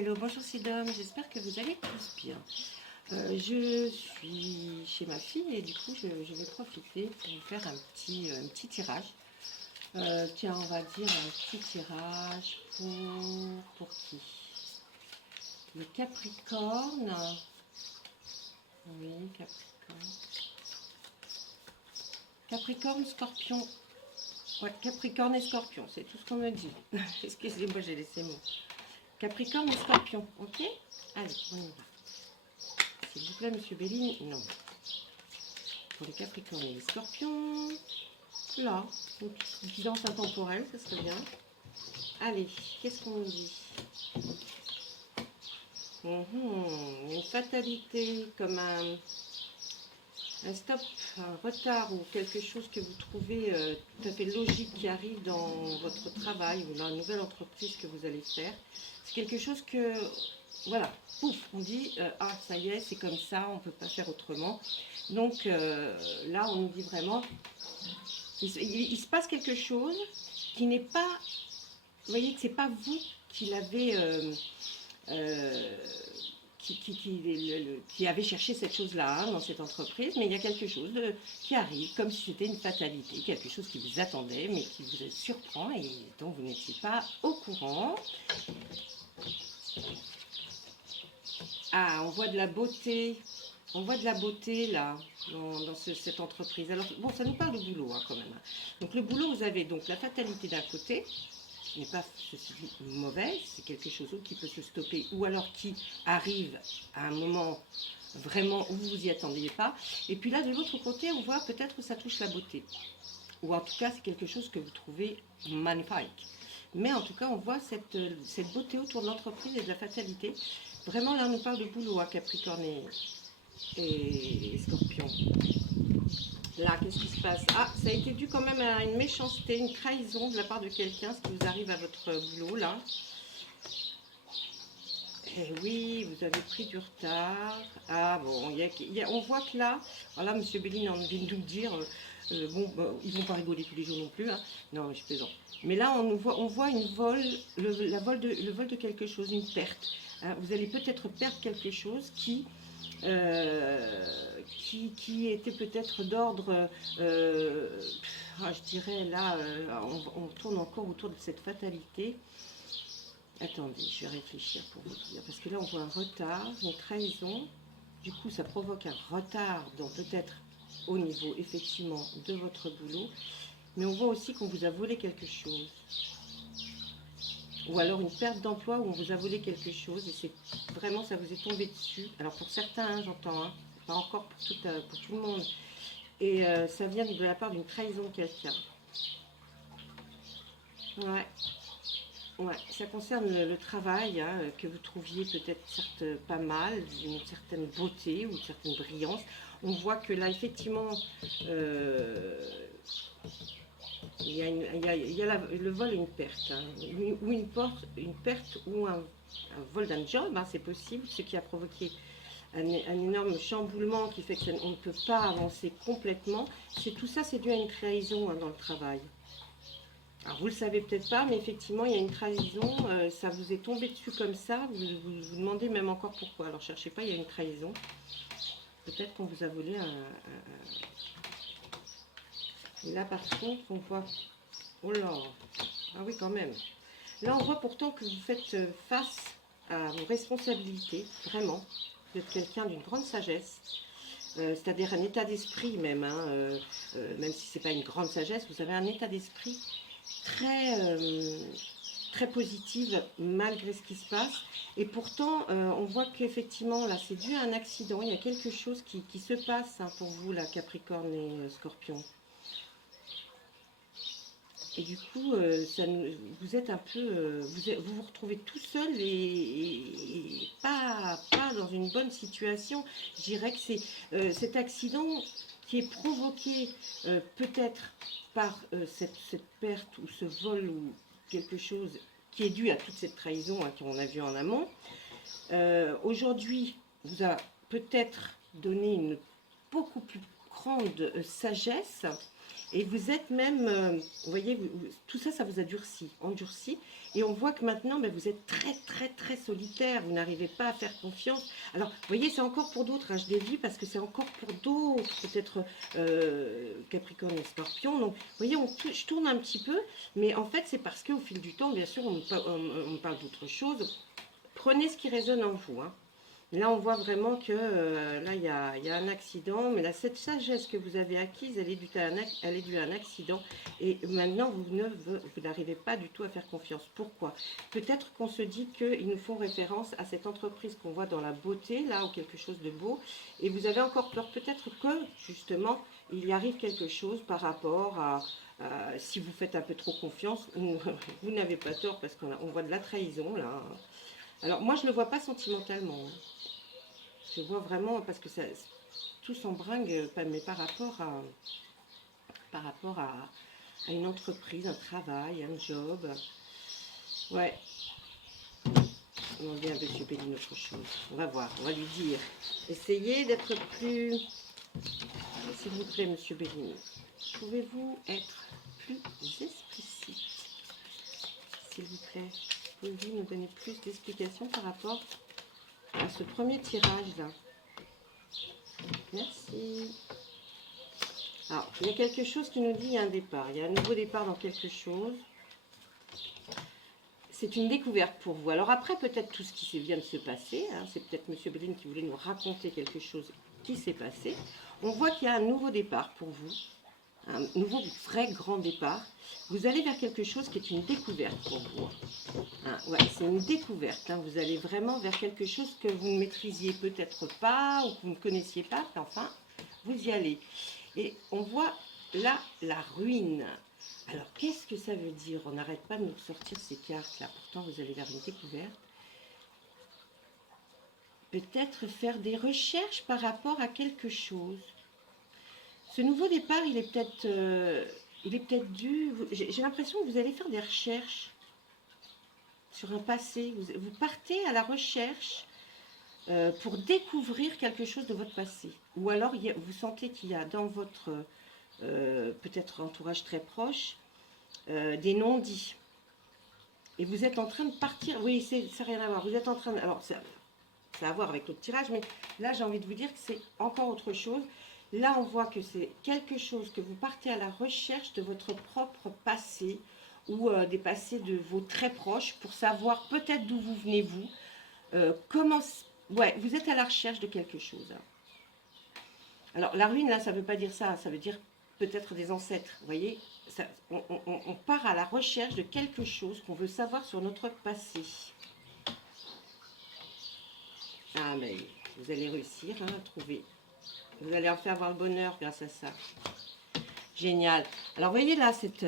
hello, bonjour Sidom, j'espère que vous allez tous bien. Je suis chez ma fille et du coup je vais profiter pour vous faire un petit tirage. Tiens, on va dire un petit tirage pour qui? Le Capricorne. Oui, Capricorne. Capricorne, Scorpion. Ouais, Capricorne et Scorpion, c'est tout ce qu'on me dit. Excusez-moi, j'ai laissé mon... Capricorne et Scorpion, ok? Allez, on y va. S'il vous plaît, Monsieur Béline, non. Pour les Capricornes et les Scorpions, là, une petite guidance intemporelle, ça serait bien. Allez, qu'est-ce qu'on nous dit? Une fatalité, comme un stop, un retard ou quelque chose que vous trouvez tout à fait logique qui arrive dans votre travail ou dans la nouvelle entreprise que vous allez faire. C'est quelque chose que, voilà, pouf, on dit, ah ça y est, c'est comme ça, on ne peut pas faire autrement. Donc là, on nous dit vraiment, il se passe quelque chose qui n'est pas, vous voyez que c'est pas vous qui l'avez... qui avait cherché cette chose-là dans cette entreprise, mais il y a quelque chose qui arrive, comme si c'était une fatalité, quelque chose qui vous attendait, mais qui vous surprend et dont vous n'étiez pas au courant. Ah, on voit de la beauté là, dans cette entreprise. Alors, bon, ça nous parle de boulot quand même. Donc le boulot, vous avez donc la fatalité d'un côté, qui n'est pas ceci dit mauvaise, c'est quelque chose qui peut se stopper ou alors qui arrive à un moment vraiment où vous n'y attendiez pas. Et puis là, de l'autre côté, on voit peut-être que ça touche la beauté. Ou en tout cas, c'est quelque chose que vous trouvez magnifique. Mais en tout cas, on voit cette beauté autour de l'entreprise et de la fatalité. Vraiment, là, on nous parle de boulot à Capricorne et Scorpion. Là, qu'est-ce qui se passe? Ah, ça a été dû quand même à une méchanceté, une trahison de la part de quelqu'un, ce qui vous arrive à votre boulot, là. Eh oui, vous avez pris du retard. Ah bon, on voit que là, alors là, Monsieur Béline a envie de nous dire, bon, bah, ils vont pas rigoler tous les jours non plus, hein. Non, je plaisante. Mais là, on voit le vol de quelque chose, une perte. Hein. Vous allez peut-être perdre quelque chose qui était peut-être d'ordre, je dirais là, on tourne encore autour de cette fatalité. Attendez, je vais réfléchir pour vous dire, parce que là on voit un retard, une trahison, du coup ça provoque un retard dans peut-être au niveau effectivement de votre boulot, mais on voit aussi qu'on vous a volé quelque chose. Ou alors une perte d'emploi où on vous a volé quelque chose et c'est vraiment ça vous est tombé dessus. Alors pour certains, hein, j'entends, hein, pas encore pour tout le monde. Et ça vient de la part d'une trahison de quelqu'un. Ouais. Ouais, ça concerne le travail, hein, que vous trouviez peut-être certes pas mal, une certaine beauté ou une certaine brillance. On voit que là, effectivement, le vol et une perte, hein, ou une perte ou un vol d'un job, hein, c'est possible, ce qui a provoqué un énorme chamboulement qui fait qu'on ne peut pas avancer complètement. Tout ça, c'est dû à une trahison, hein, dans le travail. Alors vous le savez peut-être pas, mais effectivement il y a une trahison, ça vous est tombé dessus comme ça, vous demandez même encore pourquoi. Alors cherchez pas, il y a une trahison. Peut-être qu'on vous a volé Et là par contre on voit... Oh là, ah oui quand même. Là on voit pourtant que vous faites face à vos responsabilités, vraiment. Vous êtes quelqu'un d'une grande sagesse. C'est-à-dire un état d'esprit même, hein, même si ce n'est pas une grande sagesse, vous avez un état d'esprit très positive malgré ce qui se passe. Et pourtant, on voit qu'effectivement, là, c'est dû à un accident. Il y a quelque chose qui se passe, hein, pour vous, là, Capricorne et Scorpion. Et du coup, vous êtes un peu... vous vous retrouvez tout seul et pas dans une bonne situation. Je dirais que c'est cet accident qui est provoqué peut-être par cette perte ou ce vol ou quelque chose qui est dû à toute cette trahison, hein, qu'on a vu en amont. Aujourd'hui, vous a peut-être donné une beaucoup plus grande sagesse Et vous êtes même, vous voyez, tout ça, ça vous a endurci. Et on voit que maintenant, ben, vous êtes très, très, très solitaire. Vous n'arrivez pas à faire confiance. Alors, vous voyez, c'est encore pour d'autres, hein, je dévie, parce que c'est encore pour d'autres, peut-être Capricorne et Scorpion. Donc, vous voyez, je tourne un petit peu, mais en fait, c'est parce qu'au fil du temps, bien sûr, on parle d'autre chose. Prenez ce qui résonne en vous, hein. Là, on voit vraiment que là, il y a un accident. Mais là, cette sagesse que vous avez acquise, elle est due à un accident. Et maintenant, vous n'arrivez pas du tout à faire confiance. Pourquoi? Peut-être qu'on se dit qu'ils nous font référence à cette entreprise qu'on voit dans la beauté, là, ou quelque chose de beau. Et vous avez encore peur, peut-être que, justement, il y arrive quelque chose par rapport à... si vous faites un peu trop confiance, vous n'avez pas tort, parce qu'on voit de la trahison, là. Alors, moi, je ne le vois pas sentimentalement, hein. Je vois vraiment, parce que ça, tout s'embringue, mais par rapport à une entreprise, un travail, un job. Ouais, demandez à M. Béline autre chose. On va voir, on va lui dire. Essayez d'être plus... S'il vous plaît, M. Béline, pouvez-vous être plus explicite? S'il vous plaît, pouvez-vous nous donner plus d'explications par rapport à ce premier tirage-là? Merci. Alors, il y a quelque chose qui nous dit qu'il y a un départ. Il y a un nouveau départ dans quelque chose. C'est une découverte pour vous. Alors après, peut-être tout ce qui vient de se passer, hein, c'est peut-être M. Béline qui voulait nous raconter quelque chose qui s'est passé. On voit qu'il y a un nouveau départ pour vous, un nouveau vrai grand départ. Vous allez vers quelque chose qui est une découverte pour vous. Hein, ouais, c'est une découverte. Hein, vous allez vraiment vers quelque chose que vous ne maîtrisiez peut-être pas ou que vous ne connaissiez pas. Enfin, vous y allez. Et on voit là la ruine. Alors, qu'est-ce que ça veut dire? On n'arrête pas de nous sortir ces cartes-là. Pourtant, vous allez vers une découverte. Peut-être faire des recherches par rapport à quelque chose. Ce nouveau départ, il est peut-être dû... J'ai l'impression que vous allez faire des recherches sur un passé. Vous partez à la recherche pour découvrir quelque chose de votre passé. Ou alors, vous sentez qu'il y a dans votre... peut-être entourage très proche, des non-dits. Et vous êtes en train de partir. Oui, ça n'a rien à voir. Vous êtes en train de... Alors, ça a à voir avec l'autre tirage, mais là, j'ai envie de vous dire que c'est encore autre chose. Là, on voit que c'est quelque chose que vous partez à la recherche de votre propre passé ou des passés de vos très proches pour savoir peut-être d'où vous venez, vous. Comment... Ouais, vous êtes à la recherche de quelque chose. Alors, la ruine, là, ça ne veut pas dire ça. Ça veut dire peut-être des ancêtres, vous voyez, ça, on part à la recherche de quelque chose qu'on veut savoir sur notre passé. Ah, mais vous allez réussir hein, à trouver. Vous allez en faire avoir le bonheur grâce à ça. Génial. Alors, vous voyez là, cette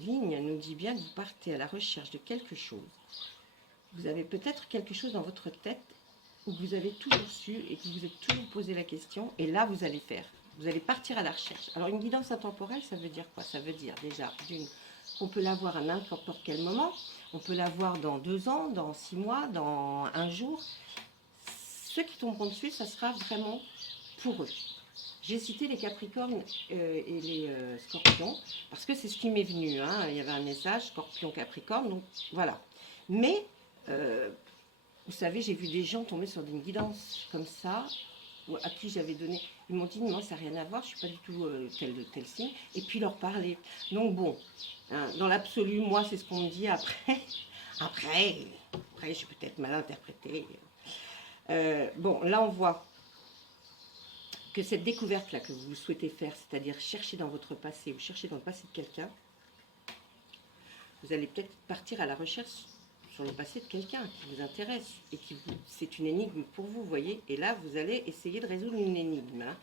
ligne nous dit bien que vous partez à la recherche de quelque chose. Vous avez peut-être quelque chose dans votre tête où vous avez toujours su et que vous vous êtes toujours posé la question. Et là, vous allez faire. Vous allez partir à la recherche. Alors, une guidance intemporelle, ça veut dire quoi? Ça veut dire déjà, qu'on peut l'avoir à n'importe quel moment. On peut l'avoir dans 2 ans, dans 6 mois, dans un jour. Ceux qui tomberont dessus, ça sera vraiment pour eux. J'ai cité les Capricornes et les Scorpions, parce que c'est ce qui m'est venu. Hein. Il y avait un message, Scorpion, Capricorne, donc voilà. Mais, vous savez, j'ai vu des gens tomber sur une guidance comme ça, à qui j'avais donné, ils m'ont dit, moi ça n'a rien à voir, je ne suis pas du tout tel signe, et puis leur parler. Donc bon, hein, dans l'absolu, moi c'est ce qu'on me dit après, après je suis peut-être mal interprétée. Bon, là on voit que cette découverte-là que vous souhaitez faire, c'est-à-dire chercher dans votre passé ou chercher dans le passé de quelqu'un, vous allez peut-être partir à la recherche sur le passé de quelqu'un qui vous intéresse et c'est une énigme pour vous, voyez. Et là, vous allez essayer de résoudre une énigme. Hein.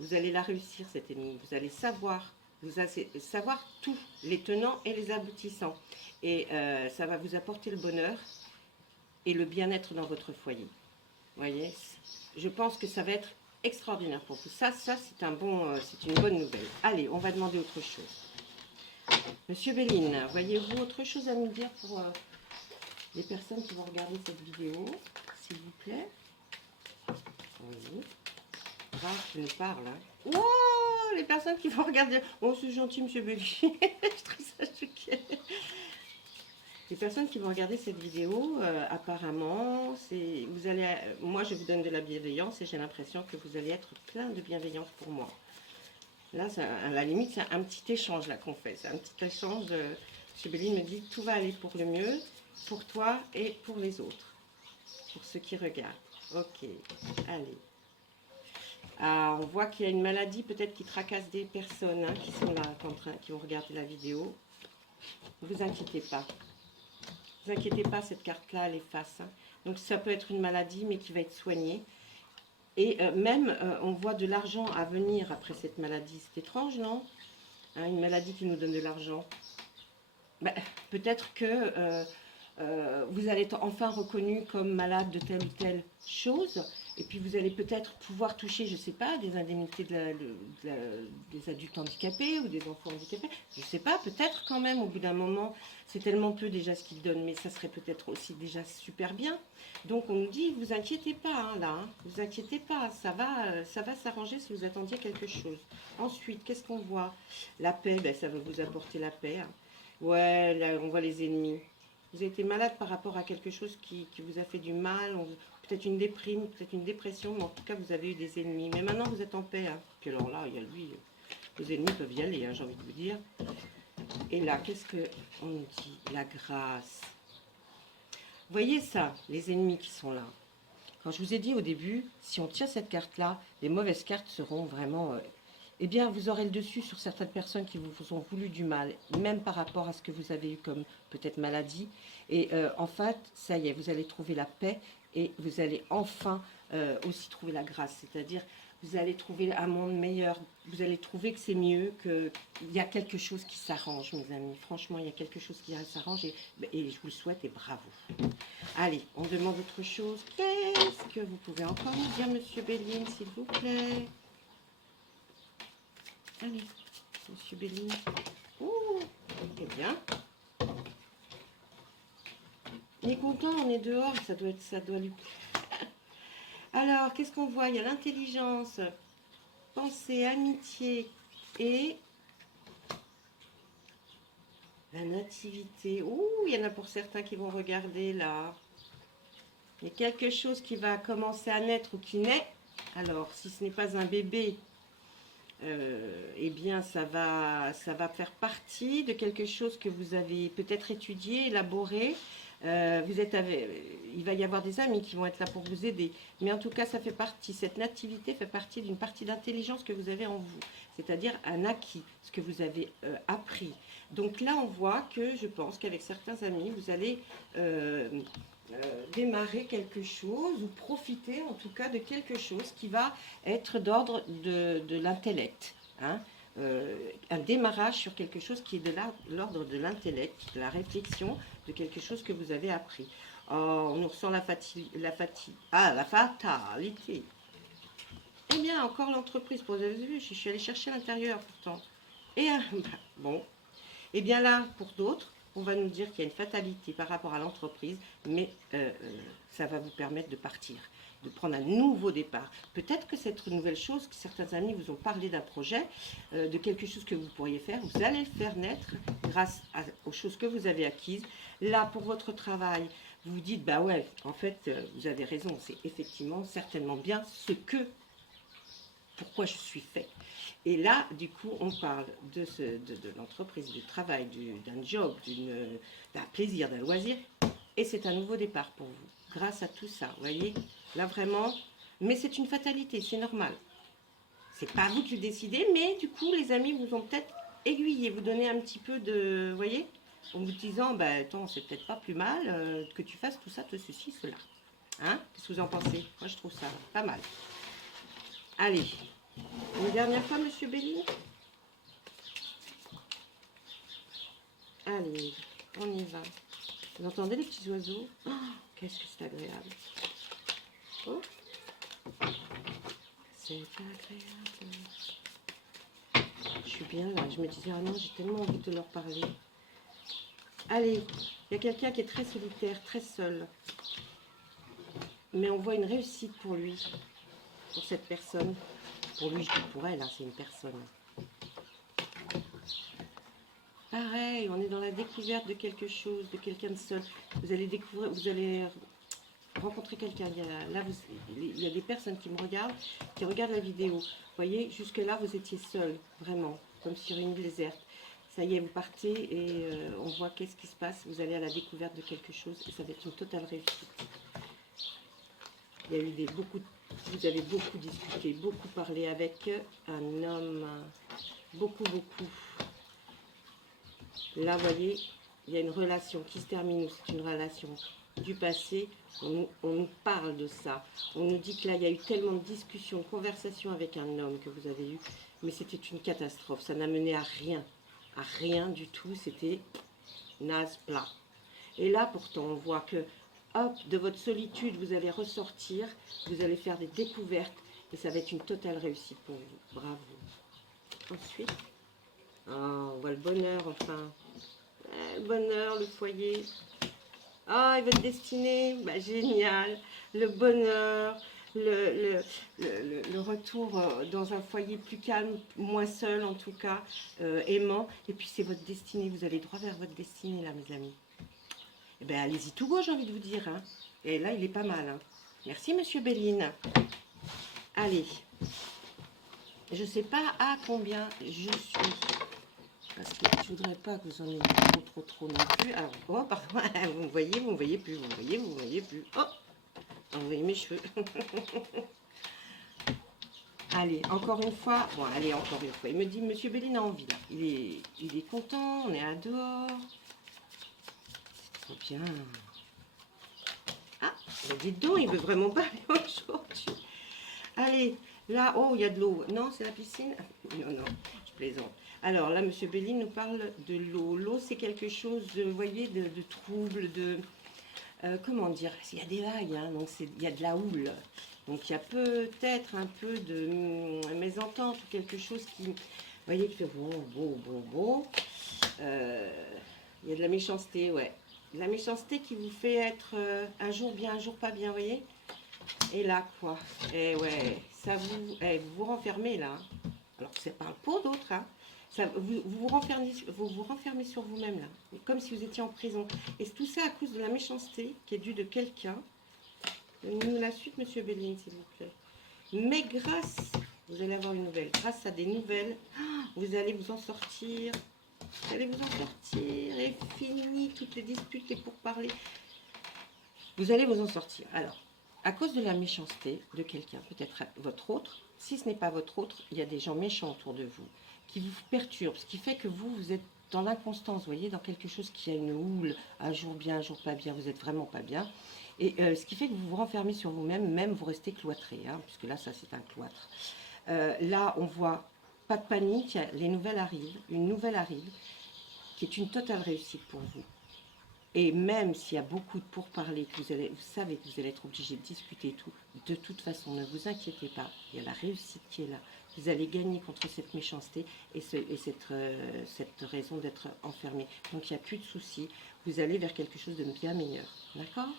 Vous allez la réussir, cette énigme. Vous allez savoir tous les tenants et les aboutissants. Et ça va vous apporter le bonheur et le bien-être dans votre foyer. Voyez, je pense que ça va être extraordinaire pour vous. Ça c'est une bonne nouvelle. Allez, on va demander autre chose. Monsieur Béline, voyez-vous autre chose à nous dire pour les personnes qui vont regarder cette vidéo, s'il vous plaît? Oui. Rare qui nous parle. Hein. Oh, les personnes qui vont regarder. Oh, c'est gentil, monsieur Bélier. Je trouve ça choqué. Les personnes qui vont regarder cette vidéo, apparemment, vous allez, moi je vous donne de la bienveillance et j'ai l'impression que vous allez être plein de bienveillance pour moi. Là, à la limite, c'est un petit échange là qu'on fait. C'est un petit échange. M. Béline me dit tout va aller pour le mieux, pour toi et pour les autres, pour ceux qui regardent. Ok, allez. Ah, on voit qu'il y a une maladie peut-être qui tracasse des personnes qui sont là, qui vont regarder la vidéo. Ne vous inquiétez pas. Ne vous inquiétez pas, cette carte-là, elle efface. Donc ça peut être une maladie, mais qui va être soignée. Et même, on voit de l'argent à venir après cette maladie. C'est étrange, non? Hein, une maladie qui nous donne de l'argent. Ben, peut-être que vous allez être enfin reconnu comme malade de telle ou telle chose. Et puis vous allez peut-être pouvoir toucher, je ne sais pas, des indemnités des adultes handicapés ou des enfants handicapés. Je ne sais pas, peut-être quand même, au bout d'un moment, c'est tellement peu déjà ce qu'ils donnent, mais ça serait peut-être aussi déjà super bien. Donc on nous dit, vous inquiétez pas, hein, là, hein, vous inquiétez pas, ça va s'arranger si vous attendiez quelque chose. Ensuite, qu'est-ce qu'on voit? La paix, ben, ça va vous apporter la paix. Hein. Ouais, là, on voit les ennemis. Vous avez été malade par rapport à quelque chose qui vous a fait du mal, peut-être une déprime, peut-être une dépression, mais en tout cas, vous avez eu des ennemis. Mais maintenant, vous êtes en paix. Hein. Puis alors là, il y a lui, les ennemis peuvent y aller, hein, j'ai envie de vous dire. Et là, qu'est-ce qu'on nous dit? La grâce. Vous voyez ça, les ennemis qui sont là. Quand je vous ai dit au début, si on tire cette carte-là, les mauvaises cartes seront vraiment... eh bien, vous aurez le dessus sur certaines personnes qui vous ont voulu du mal, même par rapport à ce que vous avez eu comme peut-être maladie. Et en fait, ça y est, vous allez trouver la paix et vous allez enfin aussi trouver la grâce. C'est-à-dire, vous allez trouver un monde meilleur, vous allez trouver que c'est mieux, qu'il y a quelque chose qui s'arrange, mes amis. Franchement, il y a quelque chose qui s'arrange et je vous le souhaite et bravo. Allez, on demande autre chose. Qu'est-ce que vous pouvez encore nous dire, monsieur Béline, s'il vous plaît? Allez, monsieur Béline. Ouh, eh bien. Il est content, on est dehors, ça doit lui plaire. Alors, qu'est-ce qu'on voit? Il y a l'intelligence, pensée, amitié et la nativité. Ouh, il y en a pour certains qui vont regarder là. Il y a quelque chose qui va commencer à naître ou qui naît. Alors, si ce n'est pas un bébé, eh bien, ça va faire partie de quelque chose que vous avez peut-être étudié, élaboré. Il va y avoir des amis qui vont être là pour vous aider. Mais en tout cas, ça fait partie, cette nativité fait partie d'une partie d'intelligence que vous avez en vous. C'est-à-dire un acquis, ce que vous avez appris. Donc là, on voit que je pense qu'avec certains amis, vous allez démarrer quelque chose ou profiter en tout cas de quelque chose qui va être d'ordre de l'intellect. Hein, un démarrage sur quelque chose qui est de l'ordre de l'intellect, de la réflexion, de quelque chose que vous avez appris. Oh, on nous ressort la fatalité. Eh bien, encore l'entreprise, vous avez vu, je suis allée chercher à l'intérieur pourtant. Et bon, eh bien là, pour d'autres, on va nous dire qu'il y a une fatalité par rapport à l'entreprise, mais ça va vous permettre de partir, de prendre un nouveau départ. Peut-être que cette nouvelle chose, que certains amis vous ont parlé d'un projet, de quelque chose que vous pourriez faire, vous allez le faire naître grâce aux choses que vous avez acquises. Là, pour votre travail, vous vous dites, bah ouais, en fait, vous avez raison, c'est effectivement certainement bien pourquoi je suis fait. Et là, du coup, on parle de l'entreprise, du travail, d'un job, d'un plaisir, d'un loisir. Et c'est un nouveau départ pour vous, grâce à tout ça. Vous voyez, là vraiment, mais c'est une fatalité, c'est normal. C'est pas vous qui le décidez, mais du coup, les amis vous ont peut-être aiguillé, vous donner un petit peu de, vous voyez, en vous disant, bah attends, c'est peut-être pas plus mal que tu fasses tout ça, tout ceci, cela. Hein? Qu'est-ce que vous en pensez? Moi, je trouve ça pas mal. Allez, une dernière fois, monsieur Béline. Allez, on y va. Vous entendez les petits oiseaux? Oh, qu'est-ce que c'est agréable. Oh, c'est agréable. Je suis bien là. Je me disais, ah non, j'ai tellement envie de leur parler. Allez, il y a quelqu'un qui est très solitaire, très seul. Mais on voit une réussite pour lui, pour cette personne. Pour lui, je dis pour elle, hein, c'est une personne. pareil, on est dans la découverte de quelque chose, de quelqu'un de seul. Vous allez découvrir, vous allez rencontrer quelqu'un. Il y a des personnes qui me regardent, qui regardent la vidéo. Vous voyez, jusque-là, vous étiez seul, vraiment, comme sur une île déserte. Ça y est, vous partez et on voit qu'est-ce qui se passe. Vous allez à la découverte de quelque chose et ça va être une totale réussite. Il y a eu vous avez beaucoup discuté, beaucoup parlé avec un homme, beaucoup. Là, vous voyez, il y a une relation qui se termine, c'est une relation du passé. On nous parle de ça. On nous dit que là, il y a eu tellement de discussions, de conversations avec un homme que vous avez eu, mais c'était une catastrophe. Ça n'a mené à rien du tout. C'était naze plat. Et là, pourtant, on voit que, hop, de votre solitude, vous allez ressortir, vous allez faire des découvertes, et ça va être une totale réussite pour vous. Bravo. Ensuite, on voit le bonheur, enfin. Le bonheur, le foyer. Ah, et votre destinée, bah, génial. Le bonheur, le retour dans un foyer plus calme, moins seul en tout cas, aimant. Et puis c'est votre destinée, vous allez droit vers votre destinée là, mes amis. Eh bien, allez-y tout go, j'ai envie de vous dire. Hein. Et là, il est pas mal. Hein. Merci, monsieur Béline. Allez. Je ne sais pas à combien je suis. Parce que je ne voudrais pas que vous en ayez trop non plus. Alors, oh, pardon, vous me voyez plus, vous me voyez plus. Oh, vous voyez mes cheveux. Allez, encore une fois. Bon, allez, encore une fois. Il me dit, monsieur Béline a envie. Là. Il est content, on est à dehors. C'est trop bien. Ah, mais dites donc, il veut vraiment pas aller aujourd'hui. Allez, là, oh, il y a de l'eau. Non, c'est la piscine? Non, je plaisante. Alors là, monsieur Béline nous parle de l'eau. L'eau, c'est quelque chose, vous voyez, de trouble, de... comment dire? Il y a des vagues, hein, donc il y a de la houle. Donc il y a peut-être un peu de mésentente ou quelque chose qui... Vous voyez, qui fait bon. Il y a de la méchanceté, ouais. De la méchanceté qui vous fait être un jour bien, un jour pas bien, vous voyez? Et là, quoi? Eh ouais, ça vous... vous vous renfermez, là. Alors, ça parle pour d'autres, hein. Ça, vous vous renfermez sur vous-même, là. Comme si vous étiez en prison. Et tout ça à cause de la méchanceté qui est due de quelqu'un. Donnez-nous la suite, monsieur Béline, s'il vous plaît. Mais vous allez avoir une nouvelle. Grâce à des nouvelles, vous allez vous en sortir. Vous allez vous en sortir. Et fini toutes les disputes et pourparlers. Vous allez vous en sortir. Alors, à cause de la méchanceté de quelqu'un, peut-être votre autre, si ce n'est pas votre autre, il y a des gens méchants autour de vous, qui vous perturbent, ce qui fait que vous êtes dans l'inconstance, vous voyez, dans quelque chose qui a une houle, un jour bien, un jour pas bien, vous n'êtes vraiment pas bien. Et ce qui fait que vous vous renfermez sur vous-même, même vous restez cloîtré, hein, puisque là, ça c'est un cloître. Là, on voit pas de panique, les nouvelles arrivent, une nouvelle arrive, qui est une totale réussite pour vous. Et même s'il y a beaucoup de pourparlers, que vous savez que vous allez être obligé de discuter et tout, de toute façon, ne vous inquiétez pas, il y a la réussite qui est là. Vous allez gagner contre cette méchanceté et cette raison d'être enfermé. Donc il n'y a plus de soucis, vous allez vers quelque chose de bien meilleur. D'accord?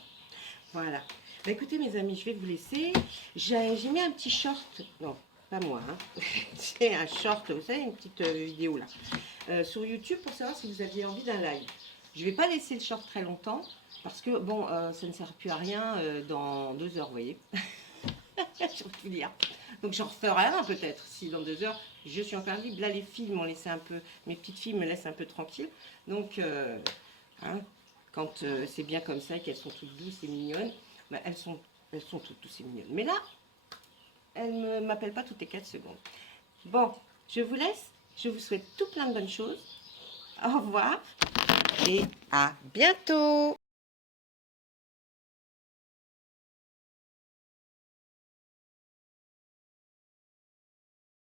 Voilà. Bah, écoutez mes amis, je vais vous laisser. J'ai mis un petit short, non, pas moi, hein. C'est un short, vous savez, une petite vidéo là, sur YouTube pour savoir si vous aviez envie d'un live. Je ne vais pas laisser le short très longtemps parce que, bon, ça ne sert plus à rien dans 2 heures, vous voyez. Je vais tout dire. Donc, j'en referai un peut-être si dans 2 heures je suis encore libre. Là, les filles m'ont laissé un peu, mes petites filles me laissent un peu tranquille. Donc, hein, quand c'est bien comme ça et qu'elles sont toutes douces et mignonnes, bah, elles sont toutes douces et mignonnes. Mais là, elles ne m'appellent pas toutes les 4 secondes. Bon, je vous laisse. Je vous souhaite tout plein de bonnes choses. Au revoir. Et à bientôt!